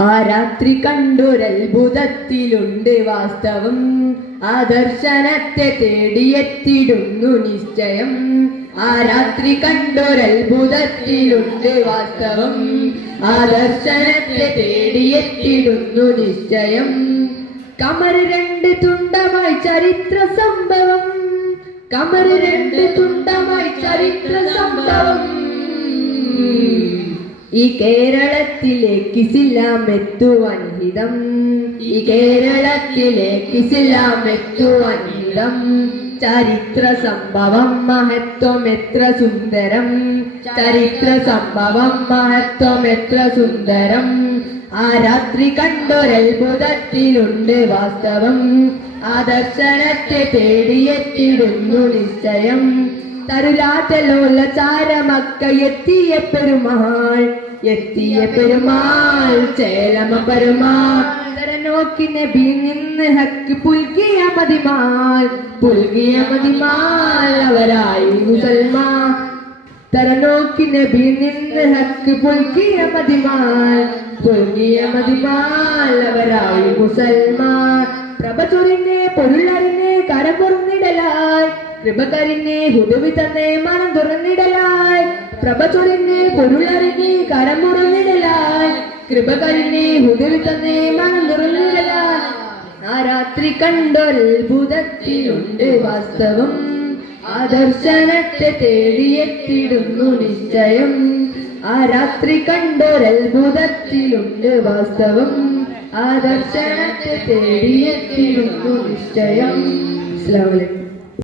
ആ രാത്രി കണ്ടൊരത്ഭുതത്തിലുണ്ട് വാസ്തവം, ആ ദർശനത്തെ തേടിയെത്തിടുന്നു നിശ്ചയം. ആ രാത്രി കണ്ടൊരത്ഭുതത്തിലുണ്ട് വാസ്തവം, ആ ദർശനത്തെ തേടിയെത്തിടുന്നു നിശ്ചയം. കമറ് രണ്ട് തുണ്ടമായി ചരിത്ര സംഭവം, കമറ് രണ്ട് തുണ്ടമായി ചരിത്ര സംഭവം. ഈ കേരളത്തിലേക്ക് ഇസ്ലാം എത്തുവാൻ ഹിതം, ഈ കേരളത്തിലേക്ക് ഇസ്ലാം എത്തുവാൻ ഹിതം. ചരിത്ര സംഭവം മഹത്വം എത്ര സുന്ദരം, ചരിത്ര സംഭവം മഹത്വം എത്ര സുന്ദരം. ആ രാത്രി കണ്ടൊരത്ഭുതത്തിലുണ്ട് വാസ്തവം, ആ ദർശനത്തെ തേടിയെത്തിടുന്നു നിശ്ചയം. തരുലാറ്റലോല ചാരമക്ക എത്തിയ പെരുമാൾ, എത്തിയ പെരുമാൾ ചേലമ പെരുമാൾ. നോക്കി നബി നിന്ന് ഹക്ക് പുൽകിയ മതിമാൽ, പുൽകിയ മതിമാൽ അവരായി മുസൽമാൻ. തരനോക്കി നബി നിന്ന് ഹക്ക് പുൽകിയ മതിമാൽ, പുൽകിയ മതിമാൽ അവരായി മുസൽമാൻ. പ്രഭ ചൊരിഞ്ഞ് പൊരുളറിഞ്ഞ് കരം തുറന്നിടലായി, കൃപകരിഞ്ഞ് ഹുദവി തന്നെ മനം തുറന്നിടലായി. പ്രഭ ചൊരിഞ്ഞ് പൊരുളറിഞ്ഞ് കരം തുറന്നിടലായി, കൃപകരിഞ്ഞ് ഹുദവി തന്നെ മനം തുറന്നിടലായി. ആ രാത്രി കണ്ടൊരത്ഭുതത്തിലുണ്ട് വാസ്തവം, ആ ദർശനത്തെ തേടിയെത്തിടുന്നു നിശ്ചയം. ആ രാത്രി കണ്ടൊരത്ഭുതത്തിലുണ്ട് വാസ്തവം, ആ ദർശനത്തെ തേടിയെത്തിടുന്നു നിശ്ചയം. അസ്സലാമു അലൈക്കും.